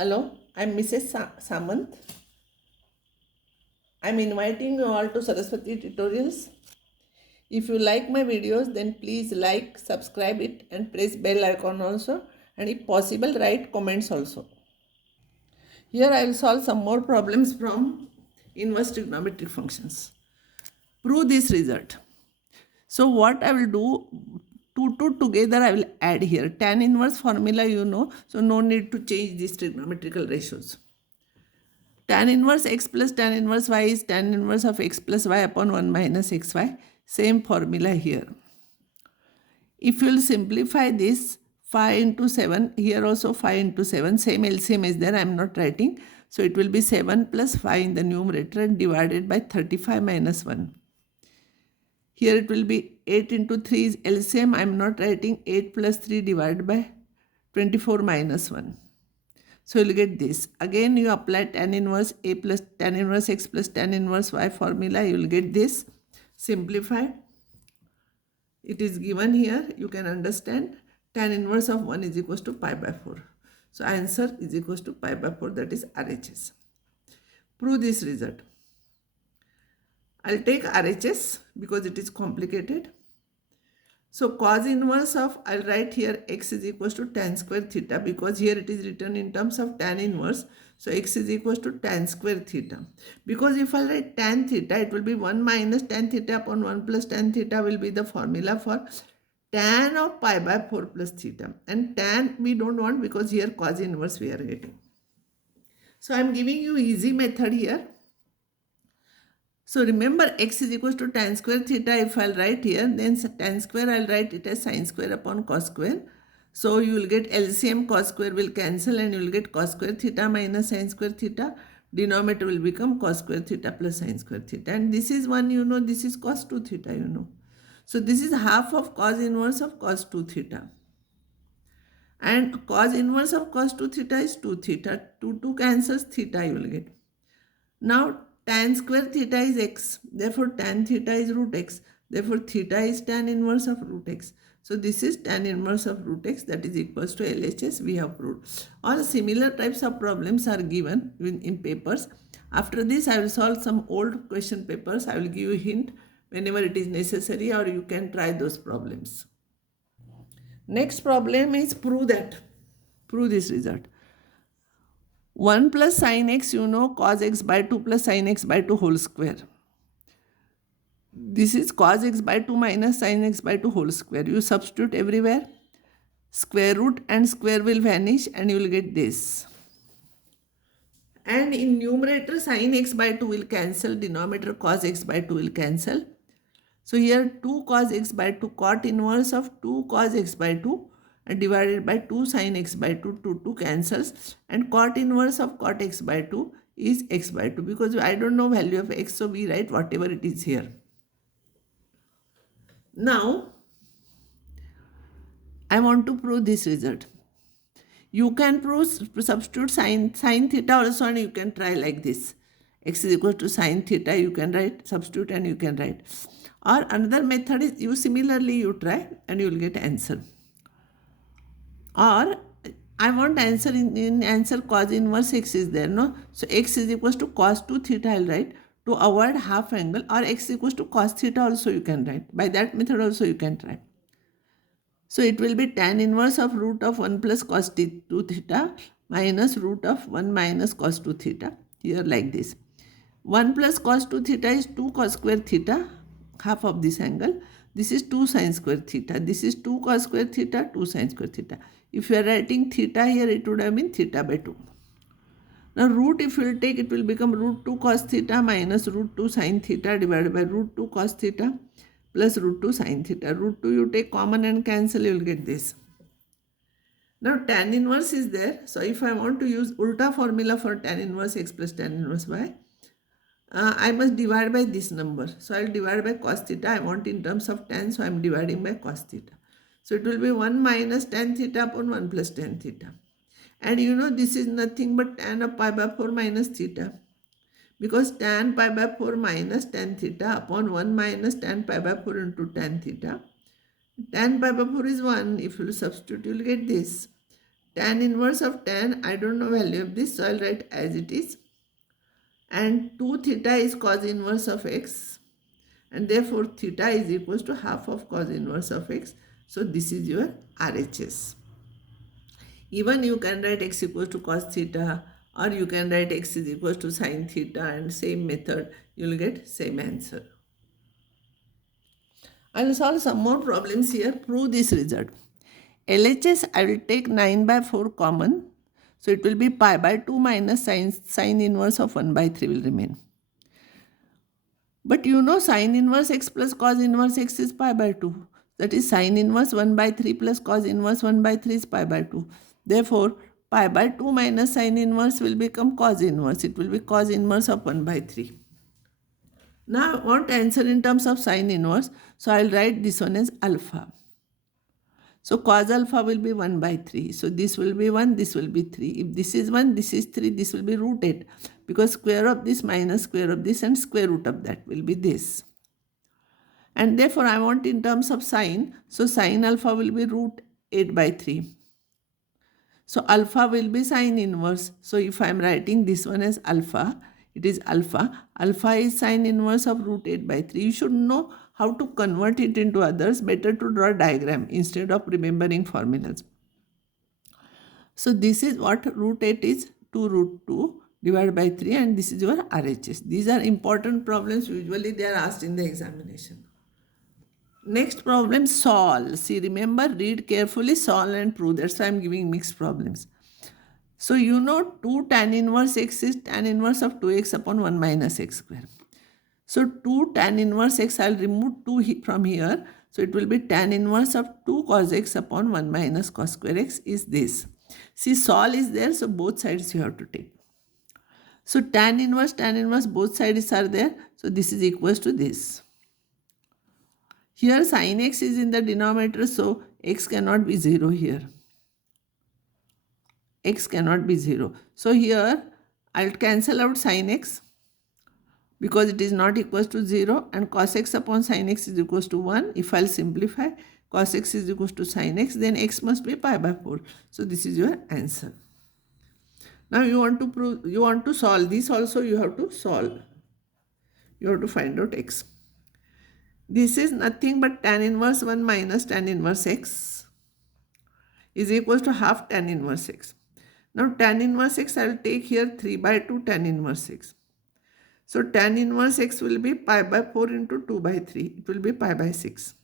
Hello, I'm Mrs. Samant. I'm inviting you all to Saraswati tutorials. If you like my videos, then please like, subscribe it and press bell icon also, and if possible write comments also. Here I will solve some more problems from inverse trigonometric functions. Prove this result. So what I will do, two together I will add here. Tan inverse formula you know, so no need to change these trigonometrical ratios. Tan inverse x plus tan inverse y is tan inverse of x plus y upon 1 minus xy. Same formula here. If you will simplify this, 5 into 7, here also 5 into 7, same LCM is there, I am not writing. So it will be 7 plus 5 in the numerator and divided by 35 minus 1. Here it will be 8 into 3 is LCM, I am not writing, 8 plus 3 divided by 24 minus 1. So you'll get this. Again you apply tan inverse a plus tan inverse x plus tan inverse y formula. You will get this. Simplify. It is given here. You can understand. Tan inverse of 1 is equals to pi by 4. So answer is equals to pi by 4, that is RHS. Prove this result. I'll take RHS because it is complicated. So cos inverse of, I'll write here x is equals to tan square theta, because here it is written in terms of tan inverse. So x is equals to tan square theta. Because if I write tan theta, it will be 1 minus tan theta upon 1 plus tan theta will be the formula for tan of pi by 4 plus theta. And tan we don't want because here cos inverse we are getting. So I am giving you easy method here. So remember x is equals to tan square theta. If I'll write here, then tan square I'll write it as sin square upon cos square. So you will get LCM cos square will cancel and you will get cos square theta minus sin square theta. Denominator will become cos square theta plus sin square theta. And this is one you know, this is cos 2 theta you know. So this is half of cos inverse of cos 2 theta. And cos inverse of cos 2 theta is 2 theta. 2 cancels theta you will get. Now tan square theta is x, therefore tan theta is root x, therefore theta is tan inverse of root x. So this is tan inverse of root x, that is equals to LHS we have proved. All similar types of problems are given in papers. After this I will solve some old question papers. I will give you a hint whenever it is necessary, or you can try those problems. Next problem is prove this result. 1 plus sin x, you know, cos x by 2 plus sin x by 2 whole square. This is cos x by 2 minus sin x by 2 whole square. You substitute everywhere. Square root and square will vanish and you will get this. And in numerator sin x by 2 will cancel. Denominator cos x by 2 will cancel. So here 2 cos x by 2, cot inverse of 2 cos x by 2 and divided by 2 sin x by 2, 2 cancels, and cot inverse of cot x by 2 is x by 2, because I don't know value of x, so we write whatever it is here. Now I want to prove this result. You can prove, substitute sin theta also, and you can try like this. X is equal to sin theta, you can write, substitute and you can write. Or another method is you similarly you try and you will get answer. Or I want answer in answer cos inverse x is there, no? So x is equals to cos 2 theta I will write to avoid half angle, or x equals to cos theta also you can write. By that method also you can try. So it will be tan inverse of root of 1 plus cos 2 theta minus root of 1 minus cos 2 theta. Here like this. 1 plus cos 2 theta is 2 cos square theta, half of this angle. This is 2 sin square theta. This is 2 cos square theta, 2 sin square theta. If you are writing theta here, it would have been theta by 2. Now root if you will take, it will become root 2 cos theta minus root 2 sin theta divided by root 2 cos theta plus root 2 sin theta. Root 2 you take common and cancel, you will get this. Now tan inverse is there. So if I want to use ulta formula for tan inverse x plus tan inverse y, I must divide by this number. So I will divide by cos theta. I want in terms of tan, so I am dividing by cos theta. So it will be 1 minus tan theta upon 1 plus tan theta. And you know this is nothing but tan of pi by 4 minus theta. Because tan pi by 4 minus tan theta upon 1 minus tan pi by 4 into tan theta. Tan pi by 4 is 1. If you substitute, you will get this. Tan inverse of tan, I don't know value of this, so I'll write as it is. And 2 theta is cos inverse of x. And therefore, theta is equals to half of cos inverse of x. So this is your RHS. Even you can write x equals to cos theta, or you can write x is equals to sin theta, and same method, you will get same answer. I will solve some more problems here. Prove this result. LHS, I will take 9 by 4 common. So it will be pi by 2 minus sin inverse of 1 by 3 will remain. But you know sin inverse x plus cos inverse x is pi by 2. That is sin inverse 1 by 3 plus cos inverse 1 by 3 is pi by 2. Therefore, pi by 2 minus sin inverse will become cos inverse. It will be cos inverse of 1 by 3. Now I want answer in terms of sin inverse. So I will write this one as alpha. So cos alpha will be 1 by 3. So this will be 1, this will be 3. If this is 1, this is 3, this will be root 8. Because square of this minus square of this and square root of that will be this. And therefore I want in terms of sine. So sin alpha will be root 8 by 3. So alpha will be sine inverse. So if I am writing this one as alpha, it is alpha. Alpha is sine inverse of root 8 by 3. You should know how to convert it into others. Better to draw a diagram instead of remembering formulas. So this is what root 8 is, 2 root 2 divided by 3, and this is your RHS. These are important problems. Usually they are asked in the examination. Next problem, solve. See, remember, read carefully, solve and prove. That's why I'm giving mixed problems. So you know 2 tan inverse x is tan inverse of 2x upon 1 minus x square. So 2 tan inverse x, I'll remove 2 from here. So it will be tan inverse of 2 cos x upon 1 minus cos square x is this. See, sol is there, so both sides you have to take. So tan inverse, both sides are there. So this is equals to this. Here sin x is in the denominator, so x cannot be 0 here. X cannot be 0. So here I'll cancel out sin x because it is not equals to 0, and cos x upon sin x is equals to 1. If I'll simplify, cos x is equals to sin x, then x must be pi by 4. So this is your answer. Now you want to prove, you want to solve this also, you have to solve. You have to find out x. This is nothing but tan inverse 1 minus tan inverse x is equals to half tan inverse x. Now tan inverse x, I will take here 3 by 2 tan inverse x. So tan inverse x will be pi by 4 into 2 by 3. It will be pi by 6.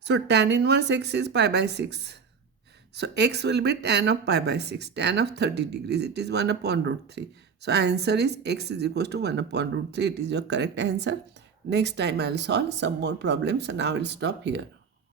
So tan inverse x is pi by 6. So x will be tan of pi by 6, tan of 30 degrees. It is 1 upon root 3. So answer is x is equals to 1 upon root 3. It is your correct answer. Next time I will solve some more problems, and I will stop here.